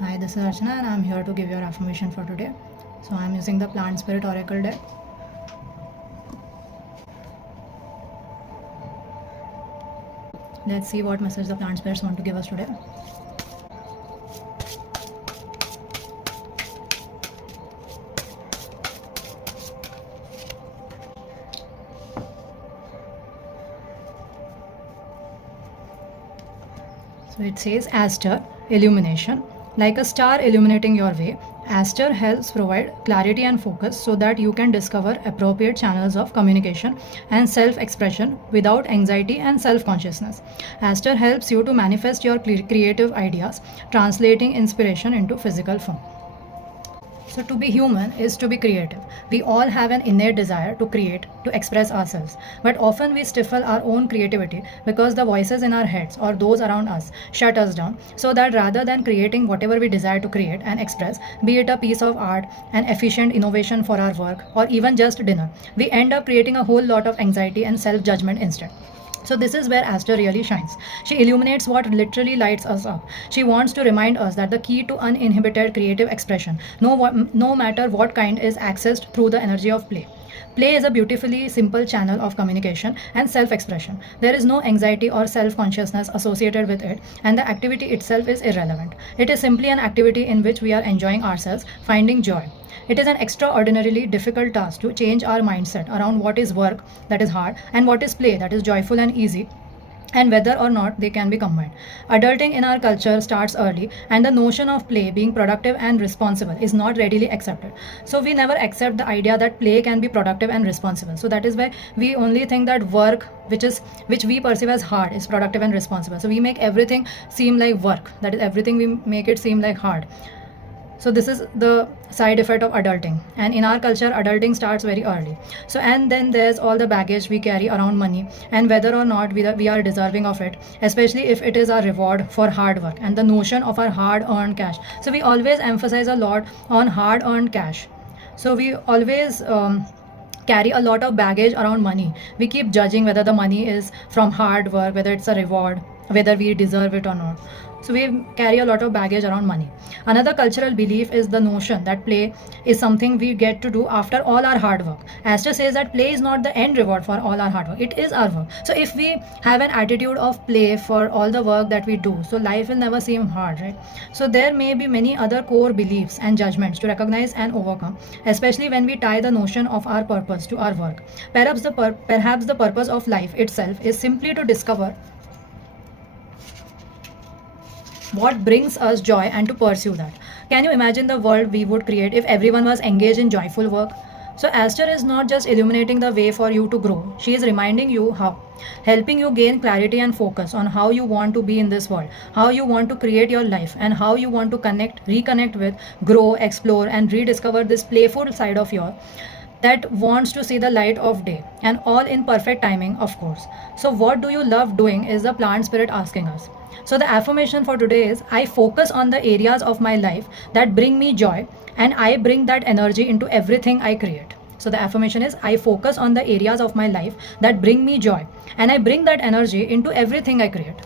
Hi, this is Archana and I'm here to give your affirmation for today. So I'm using the Plant Spirit Oracle deck. Let's see what message the plant spirits want to give us today. So it says Aster, illumination. Like a star illuminating your way, Aster helps provide clarity and focus so that you can discover appropriate channels of communication and self-expression without anxiety and self-consciousness. Aster helps you to manifest your creative ideas, translating inspiration into physical form. So, to be human is to be creative. We all have an innate desire to create, to express ourselves. But often we stifle our own creativity because the voices in our heads or those around us shut us down. So that rather than creating whatever we desire to create and express, be it a piece of art, an efficient innovation for our work, or even just dinner, we end up creating a whole lot of anxiety and self judgment instead. So this is where Aster really shines. She illuminates what literally lights us up. She wants to remind us that the key to uninhibited creative expression, no matter what kind, is accessed through the energy of play. Play is a beautifully simple channel of communication and self-expression. There is no anxiety or self-consciousness associated with it, and the activity itself is irrelevant. It is simply an activity in which we are enjoying ourselves, finding joy. It is an extraordinarily difficult task to change our mindset around what is work, that is hard, and what is play, that is joyful and easy, and whether or not they can be combined. Adulting in our culture starts early, and the notion of play being productive and responsible is not readily accepted. So we never accept the idea that play can be productive and responsible. So that is why we only think that work, which we perceive as hard, is productive and responsible. So we make everything seem like work. That is, everything we make it seem like hard. So this is the side effect of adulting, and in our culture adulting starts very early. So, and then there's all the baggage we carry around money and whether or not we are deserving of it, especially if it is a reward for hard work, and the notion of our hard earned cash. So we always emphasize a lot on hard earned cash. So we always carry a lot of baggage around money. We keep judging whether the money is from hard work, whether it's a reward, whether we deserve it or not. So we carry a lot of baggage around money. Another cultural belief is the notion that play is something we get to do after all our hard work. Aster says that play is not the end reward for all our hard work. It is our work. So if we have an attitude of play for all the work that we do, so life will never seem hard, right? So there may be many other core beliefs and judgments to recognize and overcome, especially when we tie the notion of our purpose to our work. Perhaps the purpose of life itself is simply to discover what brings us joy and to pursue that. Can you imagine the world we would create if everyone was engaged in joyful work? So Aster is not just illuminating the way for you to grow, she is reminding you how, helping you gain clarity and focus on how you want to be in this world, how you want to create your life, and how you want to reconnect with, grow, explore, and rediscover this playful side of yours that wants to see the light of day, and all in perfect timing, of course. So what do you love doing, is the plant spirit asking us. So the affirmation for today is, I focus on the areas of my life that bring me joy, and I bring that energy into everything I create. So the affirmation is, I focus on the areas of my life that bring me joy, and I bring that energy into everything I create.